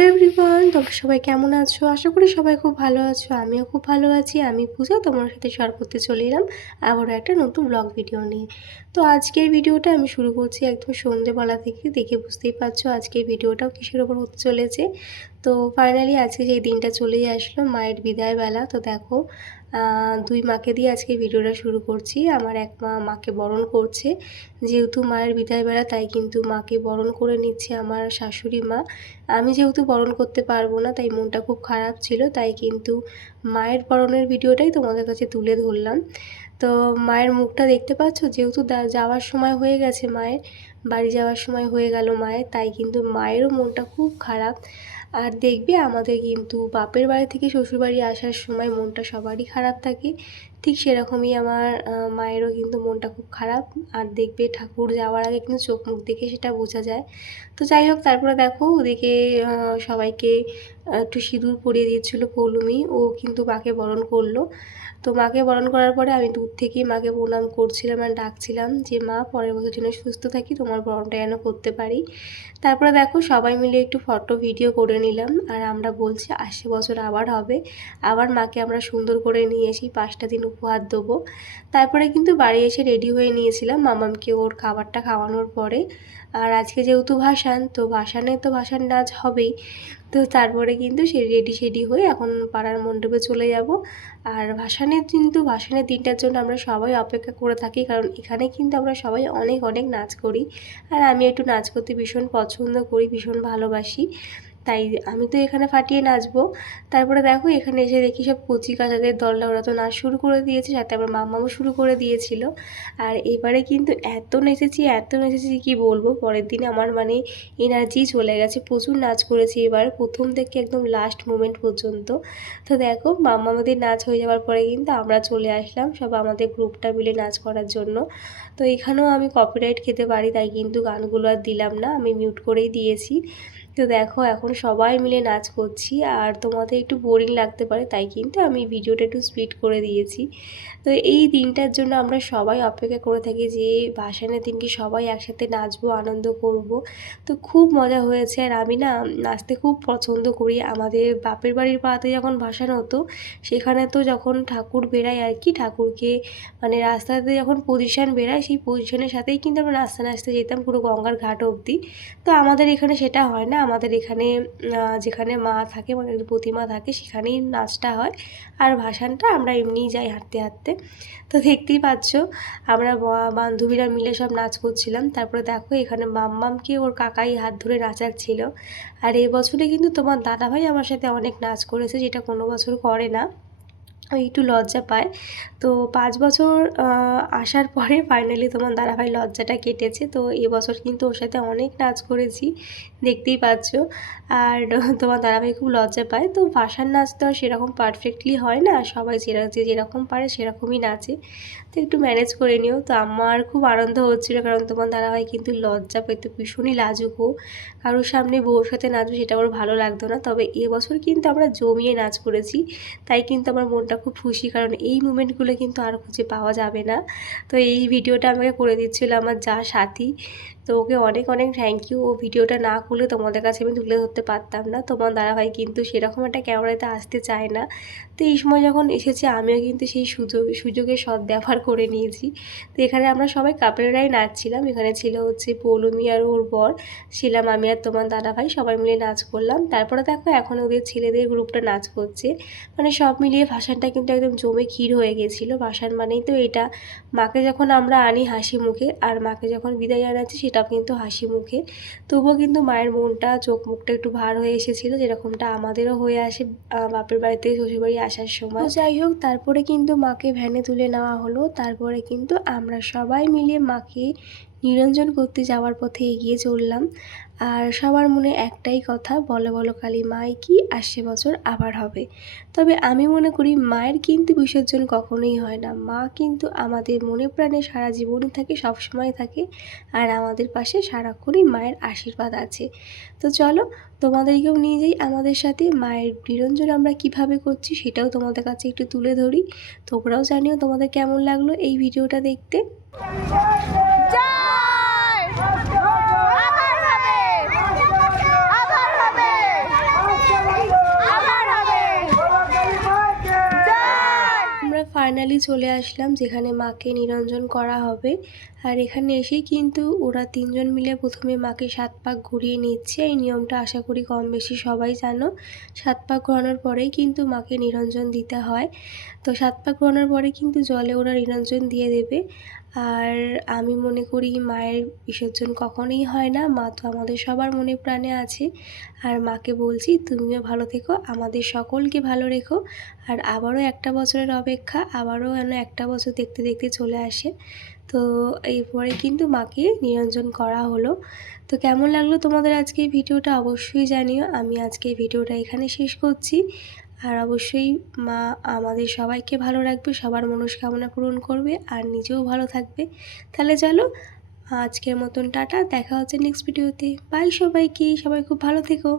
Hello everyone, তোমরা সবাই কেমন আছো? আশা করি সবাই খুব ভালো আছো। আমিও খুব ভালো আছি। আমি পূজা তোমার সাথে শেয়ার করতে চলে এলাম আবারও একটা নতুন ব্লগ ভিডিও নিয়ে। তো আজকের ভিডিওটা আমি শুরু করছি একদম সন্ধ্যেবেলা থেকে। দেখে বুঝতেই পারছো আজকের ভিডিওটাও কিসের ওপর হতে চলেছে। তো ফাইনালি আজকে সেই দিনটা চলেই আসলো, মায়ের বিদায়বেলা। তো দেখো দুই মাকে দিয়ে আজকে ভিডিওটা শুরু করছি। আমার এক মা মাকে বরণ করছে, যেহেতু মায়ের বিদায়বেলা তাই কিন্তু মাকে বরণ করে নিচ্ছে আমার শাশুড়ি মা। আমি যেহেতু বরণ করতে পারবো না তাই মনটা খুব খারাপ ছিল, তাই কিন্তু মায়ের বরণের ভিডিওটাই তোমাদের কাছে তুলে ধরলাম। তো মায়ের মুখটা দেখতে পাচ্ছ, যেহেতু যাওয়ার সময় হয়ে গেছে, মায়ের বাড়ি যাওয়ার সময় হয়ে গেল মায়ের, তাই কিন্তু মায়েরও মনটা খুব খারাপ। আর দেখবে আমাদের কিন্তু বাপের বাড়ি থেকে শ্বশুরবাড়ি আসার সময় মনটা সবারই খারাপ থাকে, ঠিক সেরকমই আমার মায়েরও কিন্তু মনটা খুব খারাপ। আর দেখবে ঠাকুর যাওয়ার আগে কিন্তু চোখ মুখ দেখে সেটা বোঝা যায়। তো যাই হোক, তারপরে দেখো ওদিকে সবাইকে একটু সিঁদুর পরিয়ে দিয়েছিল পৌলমি, ও কিন্তু মাকে বরণ করলো। তো মাকে বরণ করার পরে আমি দূর থেকেই মাকে প্রণাম করছিলাম আর ডাকছিলাম যে মা, পরের বছর যেন সুস্থ থাকি, তোমার বরণটা যেন করতে পারি। তারপরে দেখো সবাই মিলে একটু ফটো ভিডিও করে নিলাম, আর আমরা বলছি 80 বছর আবার হবে, আবার মাকে আমরা সুন্দর করে নিয়ে এসি, 5টা দিন উপহার দেবো। তারপরে কিন্তু বাড়ি এসে রেডি হয়ে নিয়েছিলাম মামামকে ওর খাবারটা খাওয়ানোর পরে। আর আজকে যেহেতু ভাসান, তো ভাসানে তো ভাসান নাচ হবেই। তো তারপরে কিন্তু সে রেডি হয়ে এখন পাড়ার মণ্ডপে চলে যাব। আর ভাসানের দিনটার জন্য আমরা সবাই অপেক্ষা করে থাকি, কারণ এখানে কিন্তু আমরা সবাই অনেক অনেক নাচ করি। আর আমি একটু নাচ করতে ভীষণ পছন্দ করি, ভীষণ ভালোবাসি, তাই আমি তো এখানে ফাটিয়ে নাচবো। তারপরে দেখো এখানে এসে দেখি সব কচি কাচাদের দলটা, ওরা তো নাচ শুরু করে দিয়েছে, সাথে আমার মাম্মাও শুরু করে দিয়েছিল। আর এবারে কিন্তু এত নেচেছি কি বলবো, পরের দিন আমার মানে এনার্জি চলে গেছে, প্রচুর নাচ করেছি এবার, প্রথম থেকে একদম লাস্ট মোমেন্ট পর্যন্ত। তো দেখো মাম্মাদের নাচ হয়ে যাওয়ার পরে কিন্তু আমরা চলে আসলাম সব আমাদের গ্রুপটা মিলে নাচ করার জন্য। তো এখানেও আমি কপিরাইট খেতে পারি, তাই কিন্তু গানগুলো আর দিলাম না, আমি মিউট করেই দিয়েছি। তো দেখো এখন সবাই মিলে নাচ করছি, আর তোমাদের একটু বোরিং লাগতে পারে, তাই কিন্তু আমি ভিডিওটা একটু স্পিড করে দিয়েছি। তো এই দিনটার জন্য আমরা সবাই অপেক্ষা করে থাকি যে ভাসানের দিনকে সবাই একসাথে নাচবো, আনন্দ করব। তো খুব মজা হয়েছে। আর আমি না নাচতে খুব পছন্দ করি। আমাদের বাপের বাড়ির পাড়াতে যখন ভাসান হতো, সেখানে তো যখন ঠাকুর বেরায় আর কি, ঠাকুরকে মানে রাস্তাতে যখন পজিশান বেরায়, সেই পজিশনের সাথেই কিন্তু আমরা নাচতে নাচতে যেতাম পুরো গঙ্গার ঘাট অবধি। তো আমাদের এখানে সেটা হয় না, আমাদের এখানে যেখানে মা থাকে মানে প্রতিমা থাকে সেখানেই নাচটা হয়, আর ভাসানটা আমরা এমনিই যাই হাঁটতে হাঁটতে। তো দেখতেই পাচ্ছ আমরা বান্ধবীরা মিলে সব নাচ করছিলাম। তারপরে দেখো এখানে মাম্মামকে ওর কাকাই হাত ধরে নাচাচ্ছিল। আর এবছরে কিন্তু তোমার দাদাভাই আমার সাথে অনেক নাচ করেছে, যেটা কোনো বছর করে না, ওই একটু লজ্জা পায়। তো 5 বছর আসার পরে ফাইনালি তোমার দাদাভাই লজ্জাটা কেটেছে। তো এবছর কিন্তু ওর সাথে অনেক নাচ করেছি, দেখতেই পাচ্ছ। আর তোমার দাদাভাই খুব লজ্জা পায়। তো ভাসান নাচ তো আর সেরকম পারফেক্টলি হয় না, সবাই যেরকম পারে সেরকমই নাচে, তো একটু ম্যানেজ করে নিও। তো আমার খুব আনন্দ হচ্ছিলো, কারণ তোমার দাদাভাই কিন্তু লজ্জা পেত, ভীষণই লাজুক ও, কারোর সামনে বউর সাথে নাচবে সেটা ওর ভালো লাগতো না। তবে এবছর কিন্তু আমরা জমিয়ে নাচ করেছি, তাই কিন্তু আমার মনটা খুব খুশি, কারণ এই মুমেন্টগুলো কিন্তু আর খুঁজে পাওয়া যাবে না। তো এই ভিডিওটা আমাকে করে দিচ্ছিলো আমার যা সাথী, তো ওকে অনেক অনেক থ্যাংক ইউ। ও ভিডিওটা না করলে তোমাদের কাছে আমি তুলে ধরতে পারতাম না। তোমার দাদাভাই কিন্তু সেরকম একটা ক্যামেরাতে আসতে চায় না, তো এই সময় যখন এসেছে আমিও কিন্তু সেই সুযোগের সদ্ব্যবহার করে নিয়েছি। তো এখানে আমরা সবাই কাপেলরাই নাচছিলাম, এখানে ছিল হচ্ছে পৌলমি আর ওর বর, ছিলাম আমি আর তোমার দাদাভাই, সবাই মিলে নাচ করলাম। তারপরে দেখো এখন ওদের ছেলেদের গ্রুপটা নাচ করছে, মানে সব মিলিয়ে ভাসানটা কিন্তু একদম জমে ক্ষীর হয়ে গেছিলো। ভাসান মানেই তো এটা, মাকে যখন আমরা আনি হাসি মুখে, আর মাকে যখন বিদায় জানাচ্ছি সেটাও কিন্তু হাসি মুখে। তবুও কিন্তু মায়ের মনটা চোখ মুখটা একটু ভার হয়ে এসেছিলো, যেরকমটা আমাদেরও হয়ে আসে বাপের বাড়িতে শ্বশুরবাড়ি আসার সময়। যাই হোক, তারপরে কিন্তু মাকে ভ্যানে তুলে নেওয়া হলো। তারপরে কিন্তু আমরা সবাই মিলে মাকে নিরঞ্জন করতে যাওয়ার পথে এগিয়ে চললাম। আর সবার মনে একটাই কথা, বলো বলো কালী মাই কি 80 বছর আবার হবে। তবে আমি মনে করি মায়ের কিন্তু বিসর্জন কখনোই হয় না, মা কিন্তু আমাদের মনে প্রাণে সারা জীবনই থাকে, সবসময় থাকে, আর আমাদের পাশে সারাক্ষণই মায়ের আশীর্বাদ আছে। তো চলো তোমাদেরকেও নিয়ে যাই আমাদের সাথে, মায়ের নিরঞ্জন আমরা কিভাবে করছি সেটাও তোমাদের কাছে একটু তুলে ধরি। তোমরাও জানিও তোমাদের কেমন লাগলো এই ভিডিওটা দেখতে। ফাইনালি চলে আসলাম যেখানে মাকে নিরঞ্জন করা হবে। আর এখানে এসেই কিন্তু ওরা ৩ জন মিলে প্রথমে মাকে ৭ পাক ঘুরিয়ে নিচ্ছে। এই নিয়মটা আশা করি কম বেশি সবাই জানো। ৭ পাক ঘোরানোর পরেই কিন্তু মাকে নিরঞ্জন দিতে হয়। তো ৭ পাক ঘোরানোর পরে কিন্তু জলে ওরা নিরঞ্জন দিয়ে দেবে। আর আমি মনে করি মায়ের বিসর্জন কখনোই হয় না, মা তো আমাদের সবার মনে প্রাণে আছে। আর মাকে বলছি তুমিও ভালো থেকো, আমাদের সকলকে ভালো রেখো। আর আবারও একটা বছরের অপেক্ষা, আবারও যেন একটা বছর দেখতে দেখতে চলে আসে। তো এরপরে কিন্তু মাকে নিরঞ্জন করা হলো। তো কেমন লাগলো তোমাদের আজকে এই ভিডিওটা অবশ্যই জানিও। আমি আজকে এই ভিডিওটা এখানে শেষ করছি। আর অবশ্যই মা আমাদের সবাইকে ভালো রাখবে, সবার মনস্কামনা পূরণ করবে আর নিজেও ভালো থাকবে। তাহলে চলো আজকের মতন টাটা, দেখা হচ্ছে নেক্সট ভিডিওতে। বাই সবাইকে, সবাই খুব ভালো থেকো।